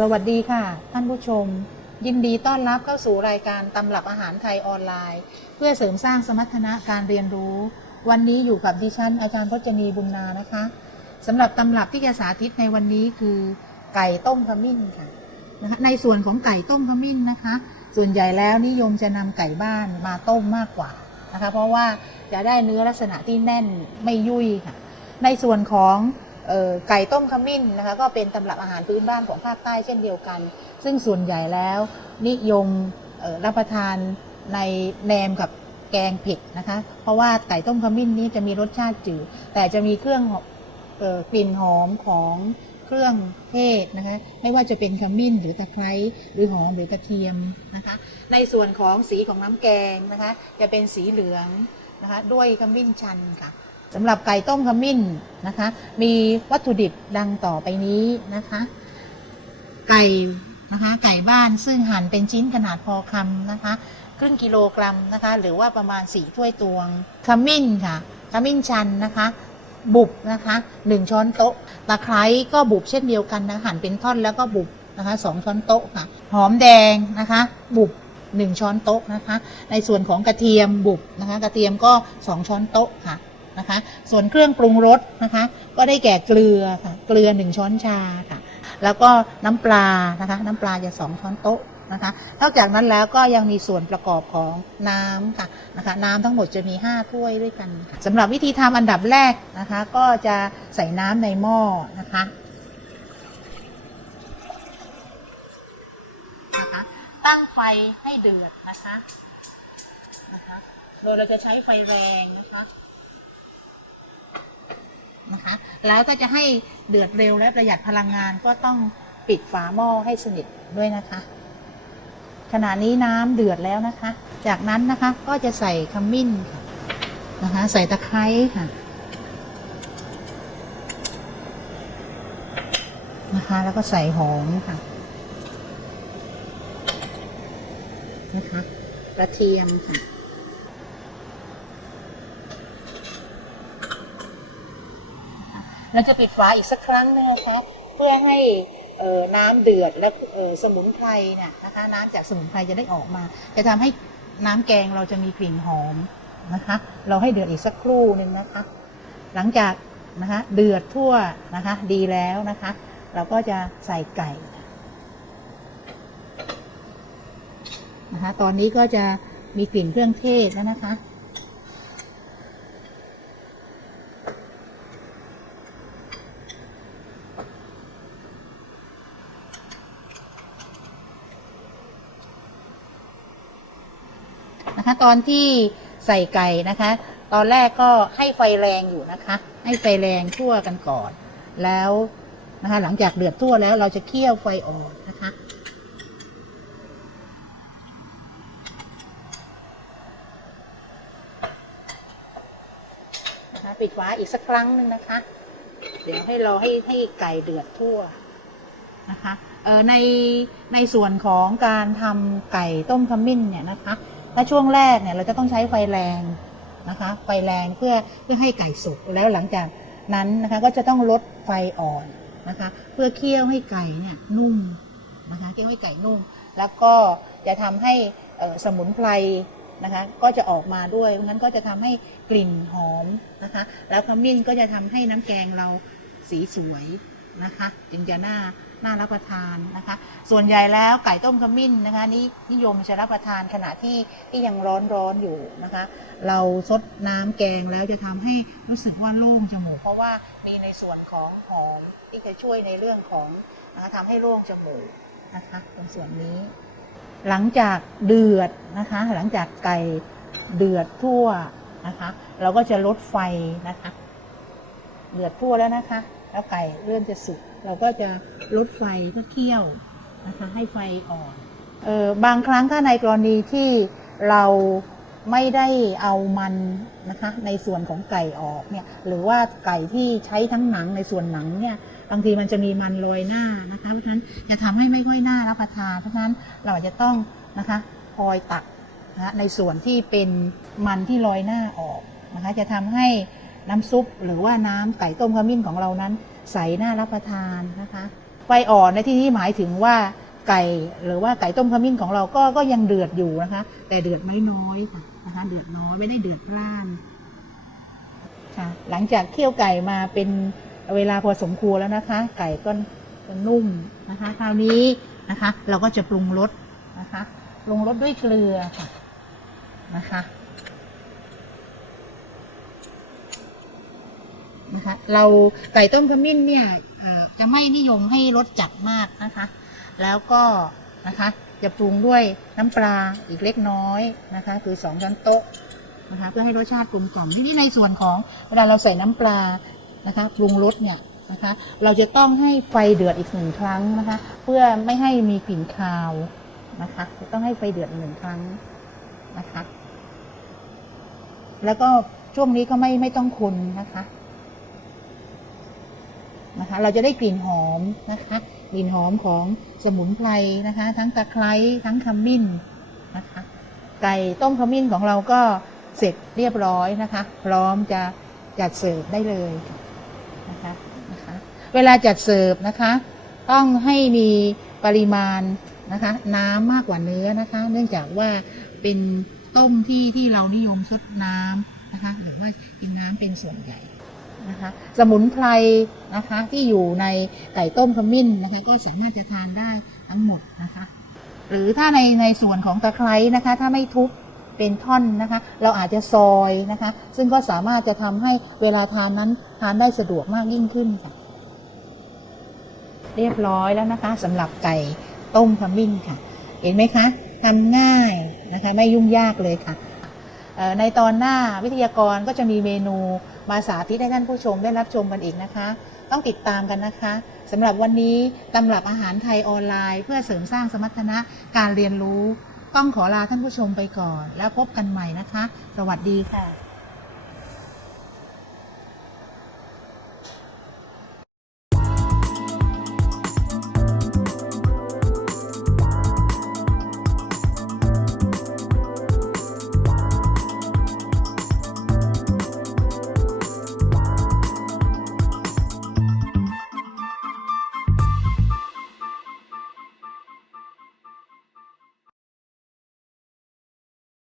สวัสดีค่ะ ท่านผู้ชม ยินดีต้อนรับเข้าสู่รายการตำรับอาหารไทยออนไลน์ เพื่อเสริมสร้างสมรรถนะการเรียนรู้ วันนี้อยู่กับดิฉัน อาจารย์พจนีบุญนานะคะสำหรับตำรับที่จะสาธิตในวันนี้คือไก่ต้มขมิ้นค่ะนะคะในส่วนของไก่ต้มขมิ้นนะคะ ส่วนใหญ่แล้วนิยมจะนำไก่บ้านมาต้มมากกว่านะคะ เพราะว่าจะได้เนื้อลักษณะที่แน่นไม่ยุ่ยค่ะ ในส่วนของ ไก่ต้มขมิ้นนะคะก็เป็นตำรับอาหารพื้นบ้านของภาคใต้เช่นเดียวกัน ซึ่งส่วนใหญ่แล้วนิยมรับประทานในแหนมกับแกงเผ็ดนะคะ เพราะว่าไก่ต้มขมิ้นนี้จะมีรสชาติจืดแต่จะมีเครื่องกลิ่นหอมของเครื่องเทศนะคะไม่ว่าจะเป็นขมิ้นหรือตะไคร้หรือหอมหรือกระเทียมนะคะในส่วนของสีของน้ำแกงนะคะจะเป็นสีเหลืองนะคะด้วยขมิ้นชันค่ะ สำหรับไก่ต้มขมิ้นนะคะ มีวัตถุดิบดังต่อไปนี้นะคะ ไก่นะคะ ไก่บ้านซึ่งหั่นเป็นชิ้นขนาดพอคำนะคะ ครึ่งกิโลกรัมนะคะ หรือว่าประมาณสี่ถ้วยตวงขมิ้นค่ะขมิ้นชันนะคะ บุบนะคะหนึ่งช้อนโต๊ะตะไคร้ก็บุบเช่นเดียวกันนะหั่นเป็นท่อนแล้วก็บุบนะคะสองช้อนโต๊ะค่ะ หอมแดงนะคะ บุบหนึ่งช้อนโต๊ะนะคะ ในส่วนของกระเทียมบุบนะคะ กระเทียมก็สองช้อนโต๊ะค่ะ นะคะ ส่วนเครื่องปรุงรสนะคะ ก็ได้แก่เกลือค่ะ เกลือหนึ่งช้อนชาค่ะ แล้วก็น้ำปลานะคะ น้ำปลาจะสองช้อนโต๊ะนะคะ นอกจากนั้นแล้วก็ยังมีส่วนประกอบของน้ำค่ะนะคะน้ำทั้งหมดจะมี 5 ถ้วยด้วยกันสำหรับวิธีทำอันดับแรกนะคะ ก็จะใส่น้ำในหม้อนะคะนะคะ ตั้งไฟให้เดือดนะคะนะคะโดยเราจะใช้ไฟแรงนะคะ นะคะ แล้วก็จะให้เดือดเร็วและประหยัดพลังงานก็ต้องปิดฝาหม้อให้สนิทด้วยนะคะ ขณะนี้น้ำเดือดแล้วนะคะ จากนั้นนะคะก็จะใส่ขมิ้นนะคะ ใส่ตะไคร้ค่ะนะคะ แล้วก็ใส่หอมค่ะนะคะกระเทียมค่ะ เราจะปิดฝาอีกสักครั้งหนึงนะคะเพื่อให้น้ำเดือดและสมุนไพรเนี่ยนะคะ น้ำจากสมุนไพรจะได้ออกมา จะทำให้น้ำแกงเราจะมีกลิ่นหอมนะคะ เราให้เดือดอีกสักครู่หนึ่งนะคะ หลังจากนะคะเดือดทั่วนะคะ ดีแล้วนะคะ เราก็จะใส่ไก่นะคะ ตอนนี้ก็จะมีกลิ่นเครื่องเทศแล้วนะคะ ตอนที่ใส่ไก่นะคะ ตอนแรกก็ให้ไฟแรงอยู่นะคะ ให้ไฟแรงทั่วกันก่อน แล้วนะคะ หลังจากเดือดทั่วแล้วเราจะเคี่ยวไฟอ่อนนะคะนะคะปิดฝาอีกสักครั้งหนึ่งนะคะ เดี๋ยวให้เราให้ให้ไก่เดือดทั่วนะคะเออในในส่วนของการทำไก่ต้มขมิ้นเนี่ยนะคะ ถ้าช่วงแรกเนี่ยเราจะต้องใช้ไฟแรงนะคะไฟแรงเพื่อเพื่อให้ไก่สุกแล้วหลังจากนั้นนะคะก็จะต้องลดไฟอ่อนนะคะ เพื่อเคี่ยวให้ไก่เนี่ยนุ่มนะคะเคี่ยวให้ไก่นุ่ม แล้วก็จะทำให้สมุนไพรนะคะ ก็จะออกมาด้วยเพราะงั้นก็จะทำให้กลิ่นหอมนะคะ แล้วขมิ้นก็จะทำให้น้ำแกงเราสีสวยนะคะจึงจะน่า น่ารับประทานนะคะ ส่วนใหญ่แล้วไก่ต้มขมิ้นนะคะนี่นิยมจะรับประทานขณะที่ที่ยังร้อนร้อนๆอยู่นะคะ เราซดน้ำแกงแล้วจะทำให้รู้สึกว่าโล่งจมูก เพราะว่ามีในส่วนของหอมที่จะช่วยในเรื่องของนะคะทำให้โล่งจมูกนะคะตรงส่วนนี้ หลังจากเดือดนะคะ หลังจากไก่เดือดทั่วนะคะ เราก็จะลดไฟนะคะ เดือดทั่วแล้วนะคะ แล้วไก่เริ่มจะสุก เราก็จะลดไฟเพื่อเคี่ยวนะคะให้ไฟอ่อนเออบางครั้งถ้าในกรณีที่เราไม่ได้เอามันนะคะในส่วนของไก่ออกเนี่ยหรือว่าไก่ที่ใช้ทั้งหนังในส่วนหนังเนี่ยบางทีมันจะมีมันโรยหน้านะคะเพราะฉะนั้นจะทำให้ไม่ค่อยน่ารับประทานเพราะฉะนั้นเราจะต้องนะคะคอยตักนะคะในส่วนที่เป็นมันที่ลอยหน้าออกนะคะจะทำให้น้ำซุปหรือว่าน้ำไก่ต้มขมิ้นของเรานั้น ใสน่ารับประทานนะคะไฟอ่อนในที่นี้หมายถึงว่าไก่หรือว่าไก่ต้มขมิ้นของเราก็ก็ยังเดือดอยู่นะคะ แต่เดือดไม่น้อยค่ะนะคะ เดือดน้อยไม่ได้เดือดร่านค่ะ หลังจากเคี่ยวไก่มาเป็นเวลาพอสมควรแล้วนะคะ ไก่ก็นุ่มนะคะ คราวนี้นะคะ เราก็จะปรุงรสนะคะ ปรุงรสด้วยเกลือค่ะนะคะ นะคะ เราไก่ต้มขมิ้นเนี่ยจะไม่นิยมให้รสจัดมากนะคะ แล้วก็นะคะจะปรุงด้วยน้ำปลาอีกเล็กน้อยนะคะ คือสองช้อนโต๊ะนะคะเพื่อให้รสชาติกลมกล่อมที่นี่ในส่วนของเวลาเราใส่น้ำปลานะคะปรุงรสเนี่ยนะคะ เราจะต้องให้ไฟเดือดอีกหนึ่งครั้งนะคะ เพื่อไม่ให้มีกลิ่นคาวนะคะ จะต้องให้ไฟเดือดหนึ่งครั้งนะคะ แล้วก็ช่วงนี้ก็ไม่ไม่ต้องคนนะคะ นะคะ เราจะได้กลิ่นหอมนะคะ กลิ่นหอมของสมุนไพรนะคะ ทั้งตะไคร้ทั้งขมิ้นนะคะ ไก่ต้มขมิ้นของเราก็เสร็จเรียบร้อยนะคะ พร้อมจะจัดเสิร์ฟได้เลยนะคะนะคะ เวลาจัดเสิร์ฟนะคะ ต้องให้มีปริมาณนะคะ น้ำมากกว่าเนื้อนะคะ เนื่องจากว่าเป็นต้มที่ที่เรานิยมซดน้ำนะคะ หรือว่ากินน้ำเป็นส่วนใหญ่ นะคะสมุนไพรนะคะที่อยู่ในไก่ต้มขมิ้นนะคะก็สามารถจะทานได้ทั้งหมดนะคะหรือถ้าในในส่วนของตะไคร้นะคะ ถ้าไม่ทุบเป็นท่อนนะคะ เราอาจจะซอยนะคะ ซึ่งก็สามารถจะทำให้เวลาทานนั้นทานได้สะดวกมากยิ่งขึ้นค่ะเรียบร้อยแล้วนะคะสำหรับไก่ต้มขมิ้นค่ะ เห็นไหมคะทำง่ายนะคะ ไม่ยุ่งยากเลยค่ะ ในตอนหน้าวิทยากรก็จะมีเมนูมาสาธิตให้ท่านผู้ชมได้รับชมกันอีกนะคะ ต้องติดตามกันนะคะสำหรับวันนี้ตำรับอาหารไทยออนไลน์ เพื่อเสริมสร้างสมรรถนะการเรียนรู้ ต้องขอลาท่านผู้ชมไปก่อน แล้วพบกันใหม่นะคะ สวัสดีค่ะ